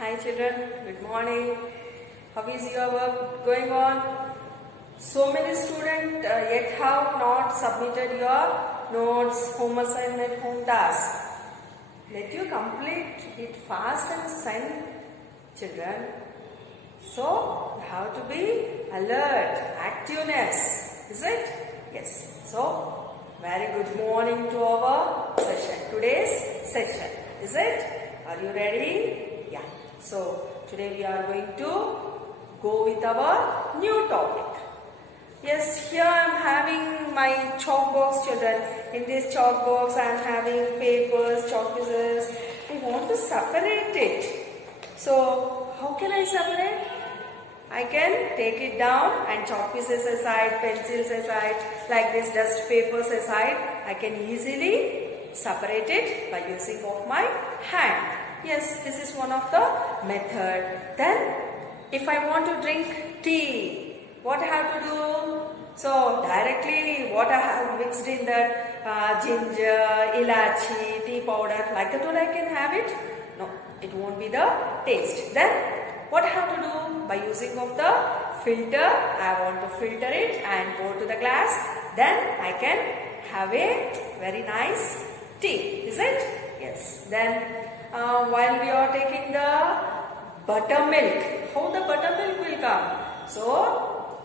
Hi children, good morning. How is your work going on? So many students yet have not submitted your notes, home assignment, home task. Let you complete it fast and send children. So you have to be alert, activeness, is it? Yes. So very good morning to our session, today's session, is it? Are you ready? Yeah. So today we are going to go with our new topic. Yes, here I am having my chalk box, children. In this chalk box I am having papers, chalk pieces. I want to separate it. So how can I separate? I can take it down and chalk pieces aside, pencils aside, like this dust papers aside. I can easily separate it by using of my hand. Yes, this is one of the method. Then if I want to drink tea, what I have to do? So directly what I have mixed in that ginger, ilachi, tea powder, like that all I can have it? No, it won't be the taste. Then what I have to do? By using of the filter, I want to filter it and pour to the glass. Then I can have a very nice tea. Is it? Yes. Then while we are taking the buttermilk, how the buttermilk will come? So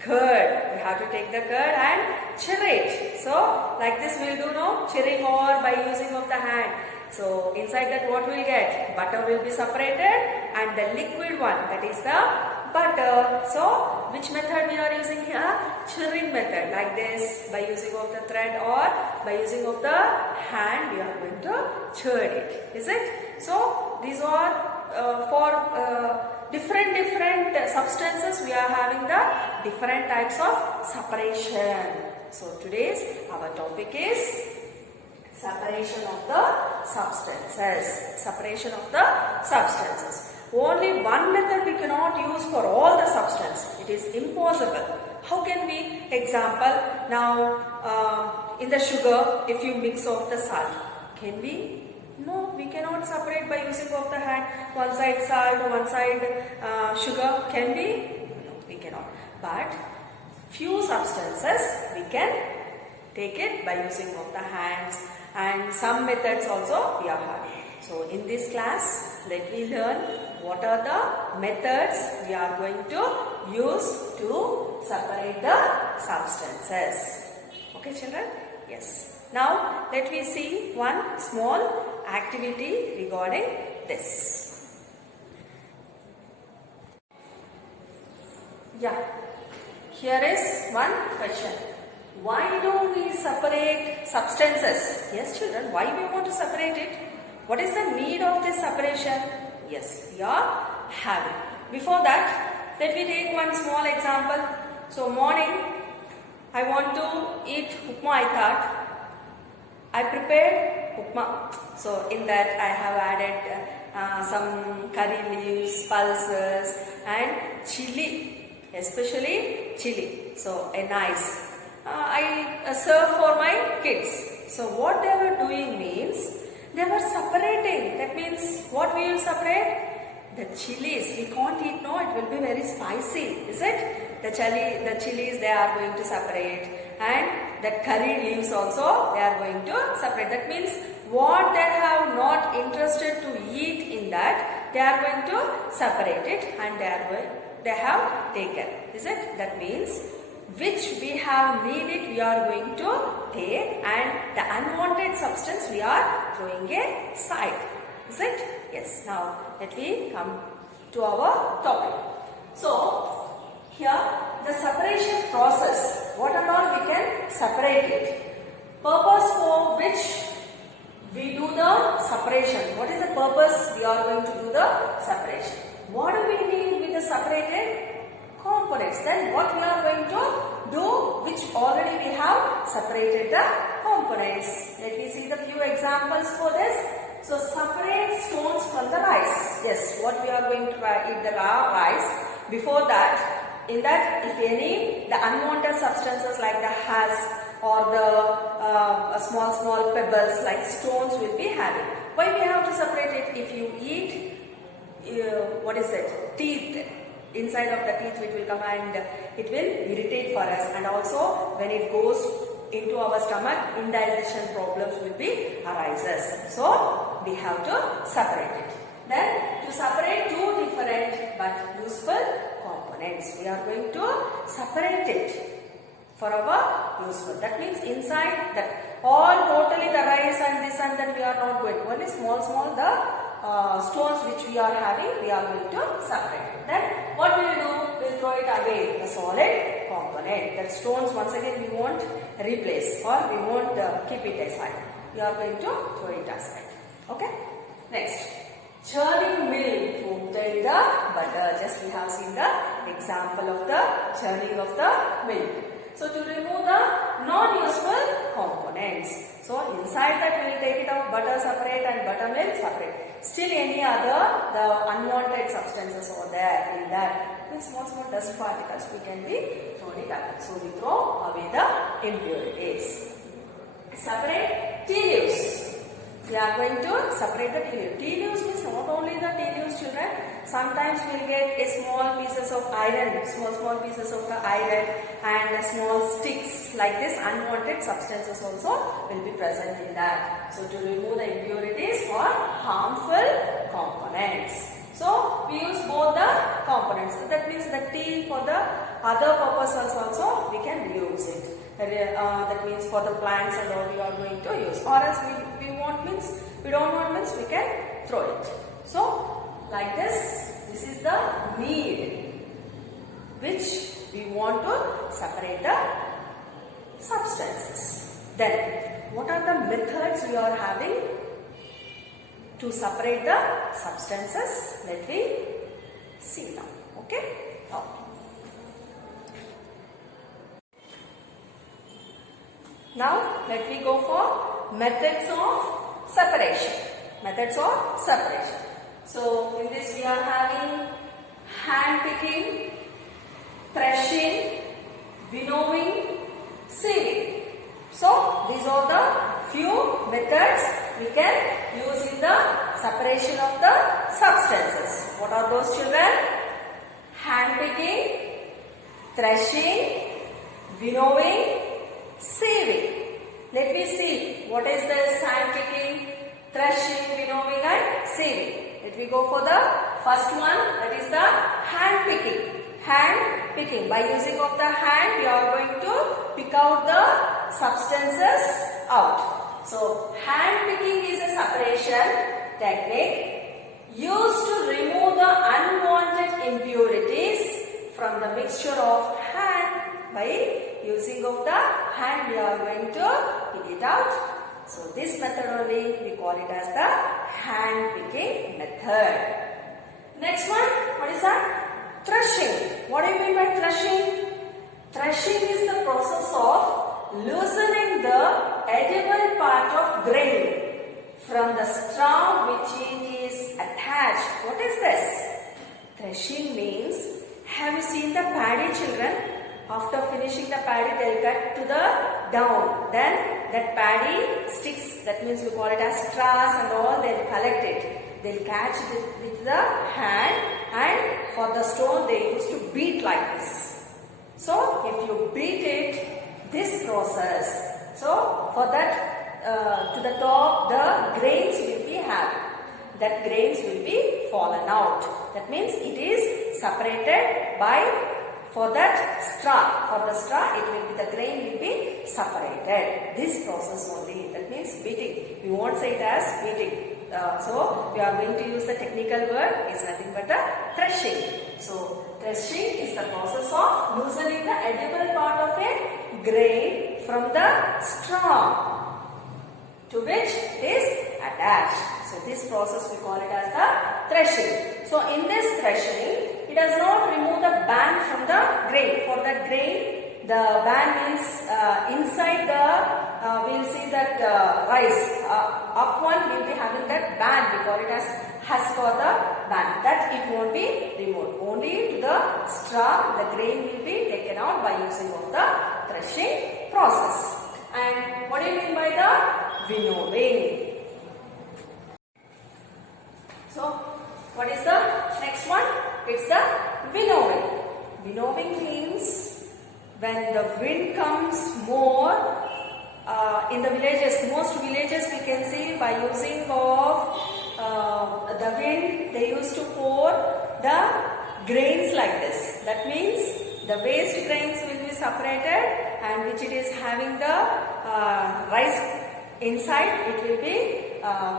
curd, we have to take the curd and churn it. So like this we will do no churning or by using of the hand. So inside that what we will get? Butter will be separated and the liquid one, that is the butter. So which method we are using here? Churning method, like this, by using of the thread or by using of the hand we are going to churn it. Is it? So these are for different substances we are having the different types of separation. So today's our topic is separation of the substances. Separation of the substances. Only one method we cannot use for all the substance. It is impossible. How can we? Example, now in the sugar, if you mix off the salt, can we? No, we cannot separate by using of the hand. One side salt, one side sugar. Can we? No, we cannot. But few substances we can take it by using of the hands, and some methods also we are having. So in this class, let me learn what are the methods we are going to use to separate the substances. Okay children? Yes. Now let me see one small activity regarding this. Yeah. Here is one question. Why do we separate substances? Yes children, why we want to separate it? What is the need of this separation? Yes, we are having. Before that, let me take one small example. So morning, I want to eat upma, I thought. I prepared upma. So in that I have added some curry leaves, pulses and chili, especially chili. So a nice. I serve for my kids. So what they were doing means they were separating. That means what we will separate? The chilies. We can't eat, no, it will be very spicy, is it? The chilies they are going to separate, and the curry leaves also they are going to separate. That means what they have not interested to eat in that, they are going to separate it and they have taken. Is it? That means which we have needed we are going to take, and the unwanted substance we are throwing aside. Is it? Yes. Now let me come to our topic. So here the separation process, what and all we can separate it. Purpose for which we do the separation. What is the purpose we are going to do the separation? What do we need with the separated components? Then what we are going to do, which already we have separated the components. Let me see the few examples for this. So separate stones from the rice. Yes, what we are going to eat the rice. Before that, in that if any the unwanted substances like the husk or the small pebbles like stones will be having. Why we have to separate it? If you eat what is that, teeth. Inside of the teeth it will come and it will irritate for us, and also when it goes into our stomach, indigestion problems will be arises. So we have to separate it. Then to separate two different but useful components, we are going to separate it for our useful. That means inside that all totally the rice and this and that we are not going. Only small the stones which we are having, we are going to separate it. Then what we will do? We will throw it away, the solid component. That stones once again we won't replace or we won't keep it aside. We are going to throw it aside. Okay? Next, churning milk to obtain the butter. Just we have seen the example of the churning of the milk. So to remove the non-useful components. So inside that we will take it out, butter separate and buttermilk separate. Still any other the unwanted substances over there in that. With small dust particles we can be thrown it up. So we throw away the impurities. Separate tea leaves. We are going to separate the tea leaves. Tea leaves means not only the tea leaves, children. Sometimes we will get a small pieces of iron, small pieces of the iron and small sticks like this. Unwanted substances also will be present in that. So to remove the impurities or harmful components. So we use both the components. So that means the tea for the other purposes also we can use it. That means for the plants and all we are going to use. Or else we don't want means we can throw it. So like this is the need which we want to separate the substances. Then what are the methods we are having to separate the substances? Let me see now. Okay? Now let me go for methods of separation. Methods of separation. So in this we are having hand picking, threshing, winnowing, sieving. So these are the few methods we can use in the separation of the substances. What are those, children? Hand picking, threshing, winnowing, sieving. Let me see what is this hand picking, threshing, winnowing and sieving. Let me go for the first one, that is the hand picking. Hand picking. By using of the hand we are going to pick out the substances out. So hand picking is a separation technique used to remove the unwanted impurities from the mixture of hand. By using of the hand we are going to pick it out. So this method only we call it as the hand picking method. Next one, what is that? Threshing. What do you mean by threshing? Threshing is the process of loosening the edible part of grain from the straw which it is attached. What is this? Threshing means, have you seen the paddy, children? After finishing the paddy, they will cut to the down. Then that paddy sticks, that means we call it as straws and all, they will collect it. They will catch it with the hand, and for the stone they used to beat like this. So if you beat it, this process, so for that to the top the grains will be having. That grains will be fallen out. That means it is separated by, for that straw, for the straw it will be, the grain will be separated. This process only, that means beating. We won't say it as beating. So we are going to use the technical word is nothing but the threshing. So threshing is the process of loosening the edible part of a grain from the straw to which it is attached. So this process we call it as the threshing. So in this threshing, it does not remove the band from the grain. For that grain, the band means inside the, we will see that rice, up one we will be having that band, we call it as husk or the band. That it won't be removed. Only to the straw, the grain will be taken out by using of the threshing process. And what do you mean by the winnowing? So What is the next one? It's the winnowing. Winnowing means when the wind comes more in the villages. Most villages we can see by using of the wind, they used to pour the grains like this. That means the waste grains will be separated, and which it is having the rice inside, it will be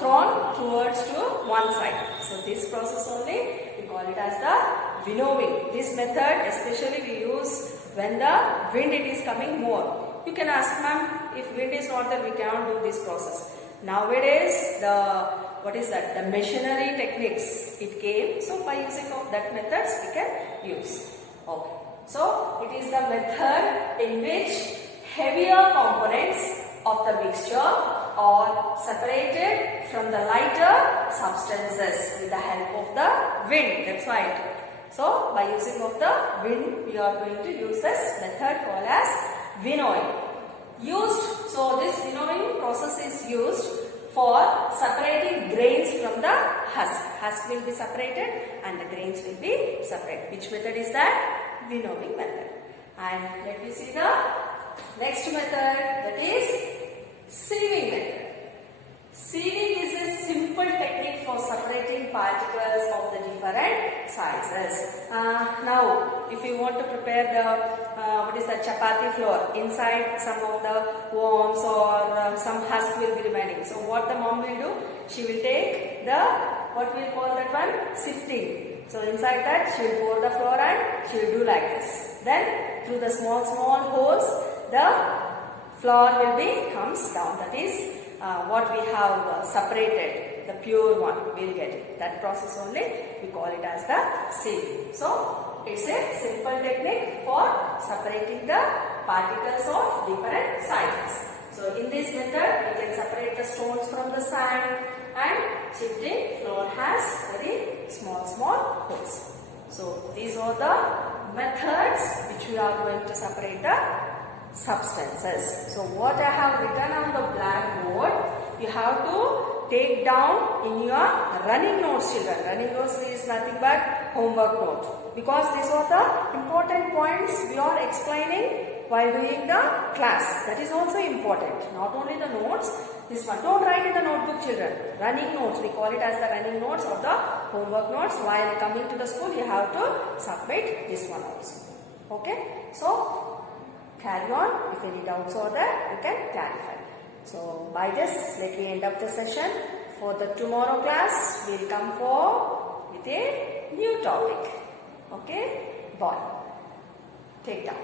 thrown towards to one side. So this process only we call it as the winnowing. This method especially we use when the wind it is coming more. You can ask, ma'am, if wind is not there, we cannot do this process. Nowadays the machinery techniques it came, so by using of that methods we can use. Okay. So it is the method in which heavier components of the mixture are separated from the lighter substances with the help of the wind. That's right. So by using of the wind, we are going to use this method called as winnowing. So this winnowing process is used for separating grains from the husk. Husk will be separated and the grains will be separated. Which method is that? Winnowing method. And let me see the next method, that is sieving method. Sieving is a simple technique for separating particles of the different sizes. Now, if you want to prepare the chapati flour, inside some of the worms or some husk will be remaining. So what the mom will do? She will take the, what we call that one? Sifting. So inside that she will pour the flour and she will do like this. Then through the small holes, the flour will comes down. That is what we have separated, the pure one we will get it. That process only we call it as the sieving. So it's a simple technique for separating the particles of different sizes. So in this method we can separate the stones from the sand, and shifting flour has very small holes. So these are the methods which we are going to separate the substances. So what I have written on the blackboard, you have to take down in your running notes, children. Running notes is nothing but homework note, because these are the important points we are explaining while doing the class. That is also important. Not only the notes, this one. Don't write in the notebook, children. Running notes, we call it as the running notes or the homework notes. While coming to the school, you have to submit this one also. Okay? So, carry on. If any doubts are there, you can clarify. So, by this, let me end up the session. For the tomorrow class, we will come with a new topic. Okay? Ball. Take down.